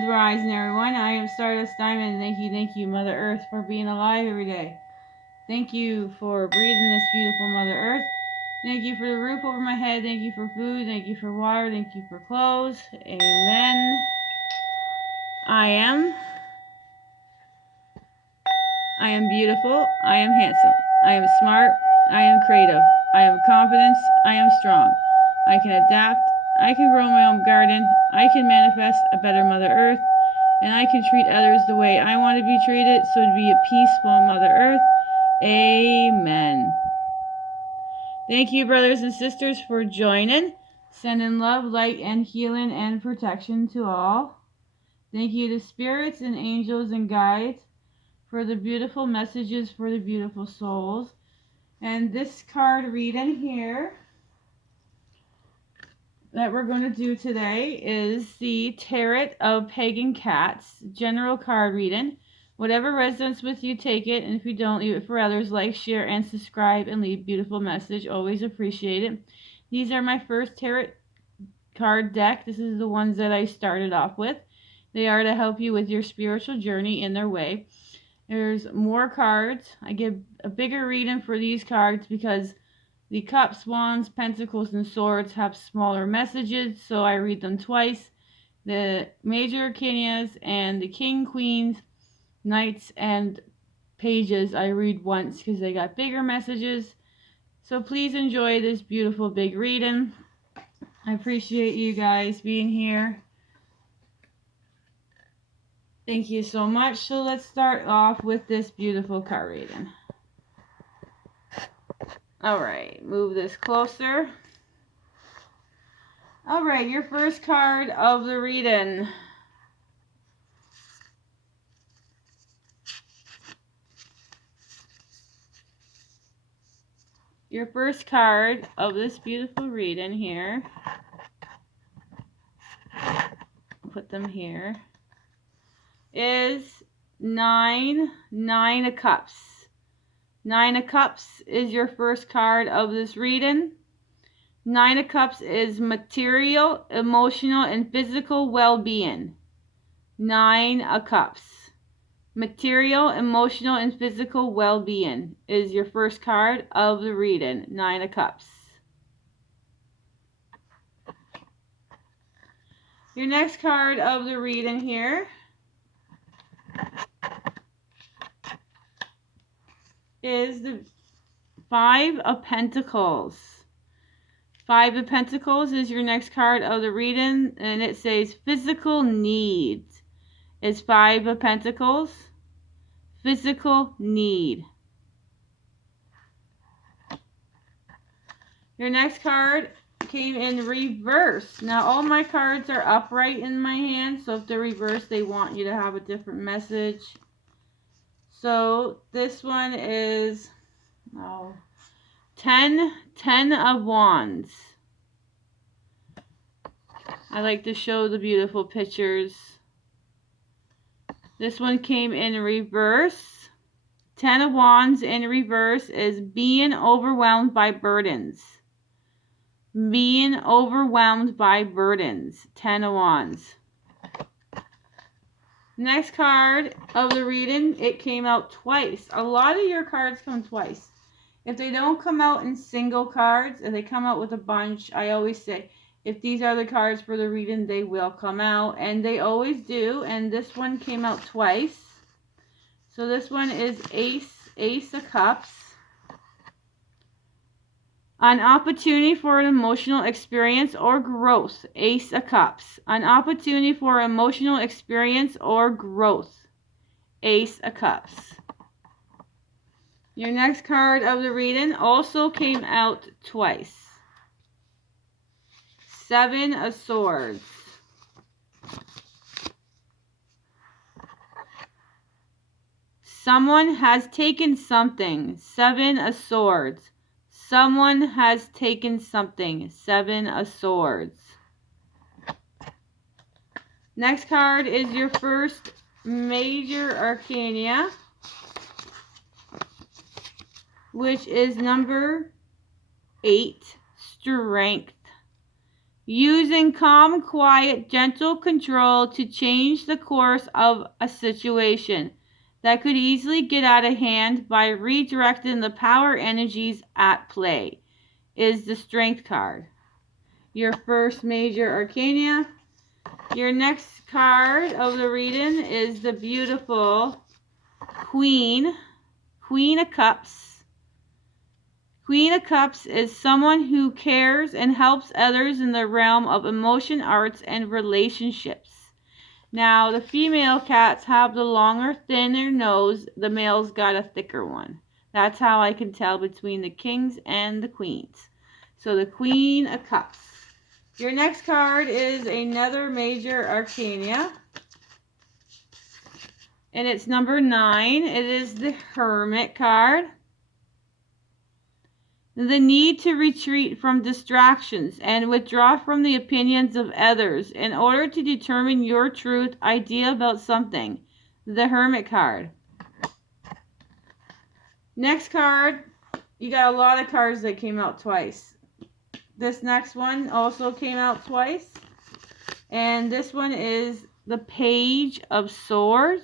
Grand Rising, everyone. I am Stardust Diamond. Thank you, Mother Earth, for being alive every day. Thank you for breathing this beautiful Mother Earth. Thank you for the roof over my head. Thank you for food. Thank you for water. Thank you for clothes. Amen. I am beautiful. I am handsome. I am smart. I am creative. I have confidence. I am strong. I can adapt. I can grow my own garden. I can manifest a better Mother Earth. And I can treat others the way I want to be treated, so to be a peaceful Mother Earth. Amen. Thank you, brothers and sisters, for joining. Sending love, light, and healing and protection to all. Thank you to spirits and angels and guides for the beautiful messages for the beautiful souls. And this card reading here that we're going to do today is the Tarot of Pagan Cats general card reading. Whatever resonates with you, take it, and if you don't, leave it for others. Like, share, and subscribe, and leave beautiful message. Always appreciate it. These are my first tarot card deck. This is the ones that I started off with. They are to help you with your spiritual journey in their way. There's more cards. I give a bigger reading for these cards because the Cups, Wands, Pentacles, and Swords have smaller messages, so I read them twice. The Major Arcanas and the King, Queens, Knights, and Pages I read once because they got bigger messages. So please enjoy this beautiful big reading. I appreciate you guys being here. Thank you so much. So let's start off with this beautiful card reading. Alright, move this closer. Alright, your first card of the reading. Your first card of this beautiful reading here. Put them here. Is Nine of Cups. Nine of Cups is your first card of this reading. Nine of Cups is material, emotional, and physical well-being. Nine of Cups. Material, emotional, and physical well-being is your first card of the reading. Nine of Cups. Your next card of the reading here is the Five of Pentacles. Five of Pentacles is your next card of the reading, and it says physical needs. It's Five of Pentacles. Physical need. Your next card came in reverse. Now all my cards are upright in my hand, so if they're reversed, they want you to have a different message. So this one is 10 of Wands. I like to show the beautiful pictures. This one came in reverse. 10 of Wands in reverse is being overwhelmed by burdens. Being overwhelmed by burdens. 10 of Wands. Next card of the reading, it came out twice. A lot of your cards come twice. If they don't come out in single cards, if they come out with a bunch, I always say, if these are the cards for the reading, they will come out. And they always do. And this one came out twice. So this one is Ace of Cups. An opportunity for an emotional experience or growth. Ace of Cups. An opportunity for emotional experience or growth. Ace of Cups. Your next card of the reading also came out twice. Seven of Swords. Someone has taken something. Seven of Swords. Someone has taken something. Seven of Swords. Next card is your first Major Arcana, which is number 8, Strength. Using calm, quiet, gentle control to change the course of a situation that could easily get out of hand by redirecting the power energies at play is the Strength card. Your first major arcana. Your next card of the reading is the beautiful Queen of Cups. Queen of Cups is someone who cares and helps others in the realm of emotion, arts, and relationships. Now, the female cats have the longer, thinner nose. The male's got a thicker one. That's how I can tell between the kings and the queens. So, the Queen of Cups. Your next card is another major arcana. And it's number 9. It is the Hermit card. The need to retreat from distractions and withdraw from the opinions of others in order to determine your truth idea about something. The Hermit card. Next card, you got a lot of cards that came out twice. This next one also came out twice. And this one is the Page of Swords.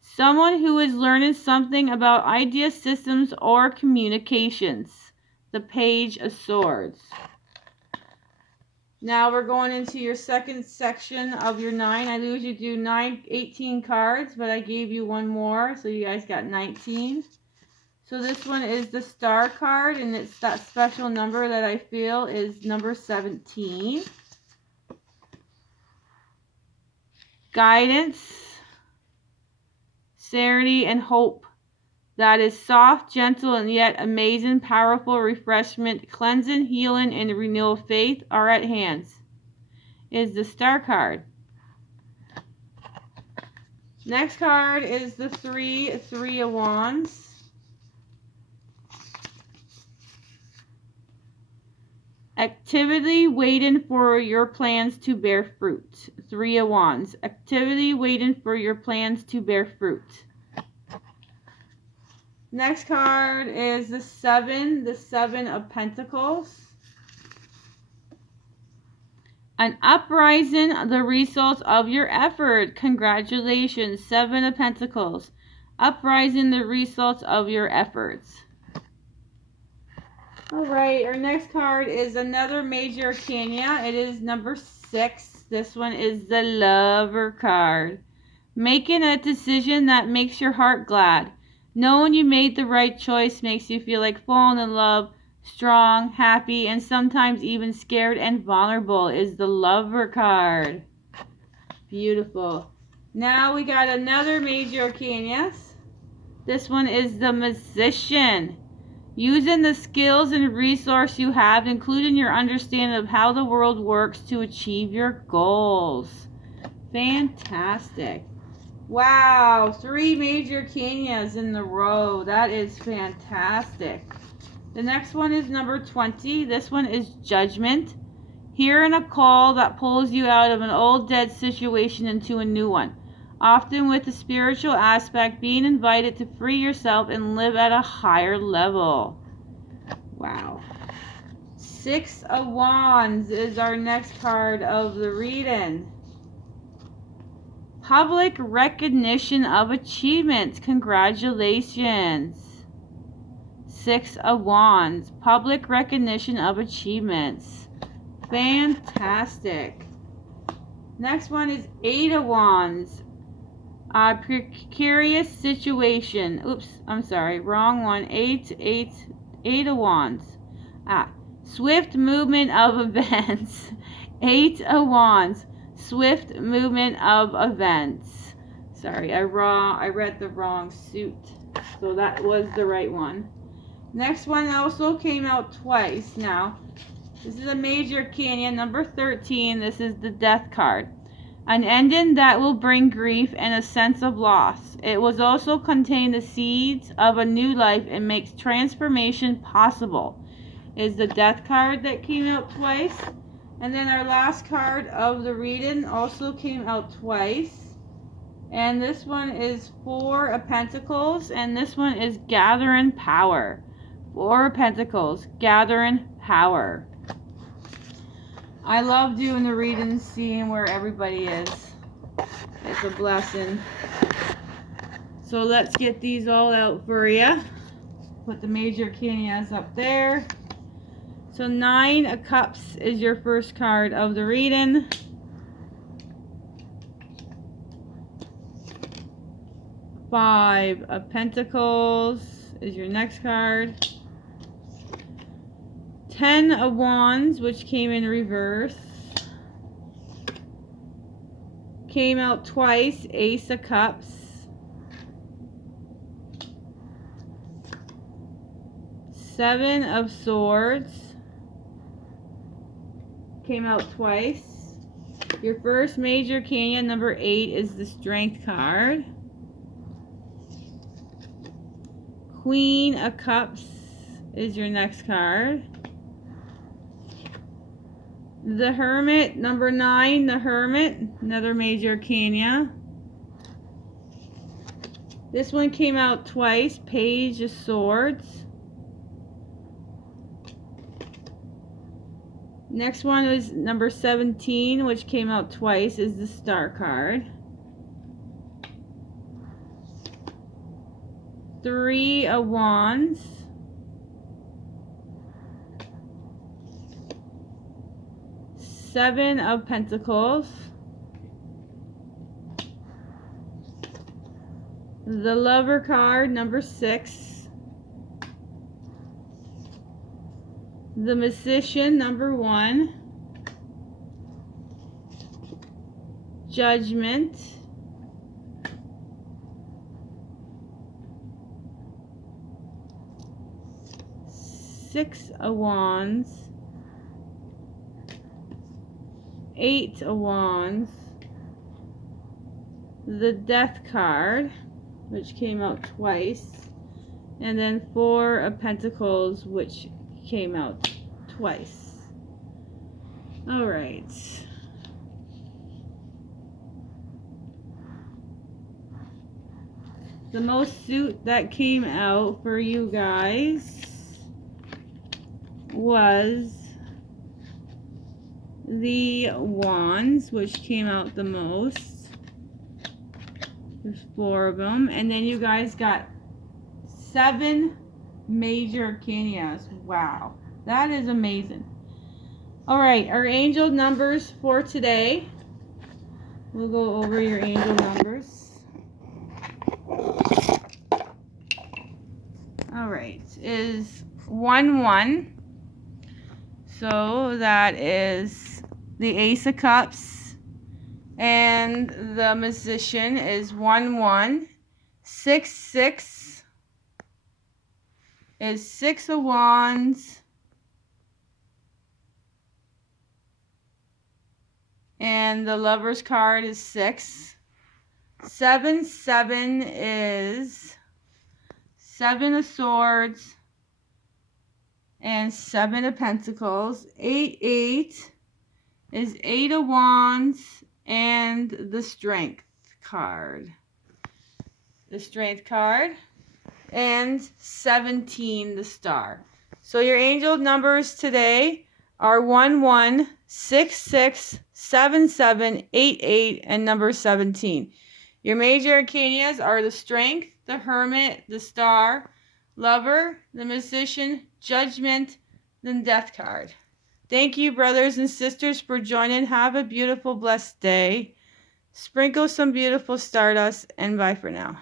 Someone who is learning something about idea systems or communications. The Page of Swords. Now we're going into your second section of your 9. I usually do 18 cards, but I gave you one more, so you guys got 19. So this one is the Star card, and it's that special number that I feel is number 17. Guidance, serenity, and hope. That is soft, gentle, and yet amazing, powerful refreshment, cleansing, healing, and renewal of faith are at hand. Is the Star card. Next card is the Three of Wands. Activity waiting for your plans to bear fruit. Three of Wands. Activity waiting for your plans to bear fruit. Next card is the Seven of Pentacles. An uprising, the results of your effort. Congratulations, Seven of Pentacles. Uprising, the results of your efforts. Alright, our next card is another major arcana. It is number 6. This one is the Lover card. Making a decision that makes your heart glad. Knowing you made the right choice makes you feel like falling in love, strong, happy, and sometimes even scared and vulnerable is the Lover card. Beautiful. Now we got another major arcana. This one is the Magician. Using the skills and resources you have, including your understanding of how the world works to achieve your goals. Fantastic. Wow, 3 major arcanas in a row. That is fantastic. The next one is number 20. This one is Judgment. Hearing a call that pulls you out of an old dead situation into a new one. Often with the spiritual aspect, being invited to free yourself and live at a higher level. Wow. 6 of Wands is our next card of the reading. Public recognition of achievements. Congratulations. 6 of Wands. Public recognition of achievements. Fantastic. Next one is 8 of Wands. Precarious situation. Oops, I'm sorry. Wrong one. 8 of Wands. Swift movement of events. 8 of Wands. Swift movement of events. Sorry, I read the wrong suit. So that was the right one. Next one also came out twice now. This is a major arcana, number 13. This is the Death card. An ending that will bring grief and a sense of loss. It will also contain the seeds of a new life and makes transformation possible. Is the Death card that came out twice. And then our last card of the reading also came out twice. And this one is 4 of Pentacles. And this one is Gathering Power. 4 of Pentacles. Gathering Power. I love doing the readings, seeing where everybody is. It's a blessing. So let's get these all out for you. Put the major arcanas up there. So 9 of Cups is your first card of the reading. Five of Pentacles is your next card. 10 of Wands, which came in reverse. Came out twice, Ace of Cups. 7 of Swords. Came out twice. Your first major arcana, number 8, is the Strength card. Queen of Cups is your next card. The Hermit, number 9, the Hermit, another major arcana. This one came out twice, Page of Swords. Next one is number 17, which came out twice, is the Star card. 3 of Wands. 7 of Pentacles. The Lover card, number 6. The Magician, number 1. Judgment. Six of Wands. 8 of Wands. The Death card, which came out twice. And then 4 of Pentacles, which came out twice. Alright. The most suit that came out for you guys was the Wands, which came out the most. There's 4 of them. And then you guys got 7 major arcanas. Wow, that is amazing. All right, our angel numbers for today. We'll go over your angel numbers. All right, is 1-1. So that is the Ace of Cups, and the Magician is 1-1. 6-6 is 6 of Wands, and the Lover's card is 6. 7-7 is 7 of Swords and 7 of Pentacles. 8-8 is 8 of Wands and the Strength card. The Strength card. And 17, the Star. So your angel numbers today are 1-1, 6-6, 7-7, 8-8, and number 17. Your major arcanas are the Strength, the Hermit, the Star, Lover, the Magician, Judgment, the Death card. Thank you, brothers and sisters, for joining. Have a beautiful, blessed day. Sprinkle some beautiful stardust, and bye for now.